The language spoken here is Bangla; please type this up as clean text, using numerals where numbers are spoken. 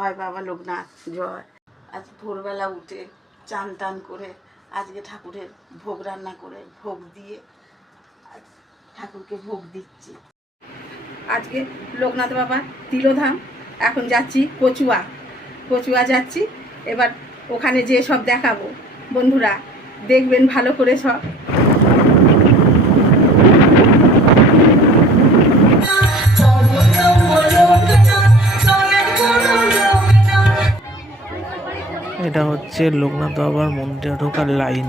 জয় বাবা লোকনাথ জয়। আজ ভোরবেলা উঠে চান টান করে আজকে ঠাকুরের ভোগ রান্না করে ভোগ দিয়ে ঠাকুরকে ভোগ দিচ্ছি। আজকে লোকনাথ বাবা তিলোধাম, এখন যাচ্ছি কচুয়া যাচ্ছি। এবার ওখানে যেয়ে সব দেখাবো, বন্ধুরা দেখবেন ভালো করে সব। এটা হচ্ছে লোকনাথ বাবার মন্দিরে ঢোকার লাইন।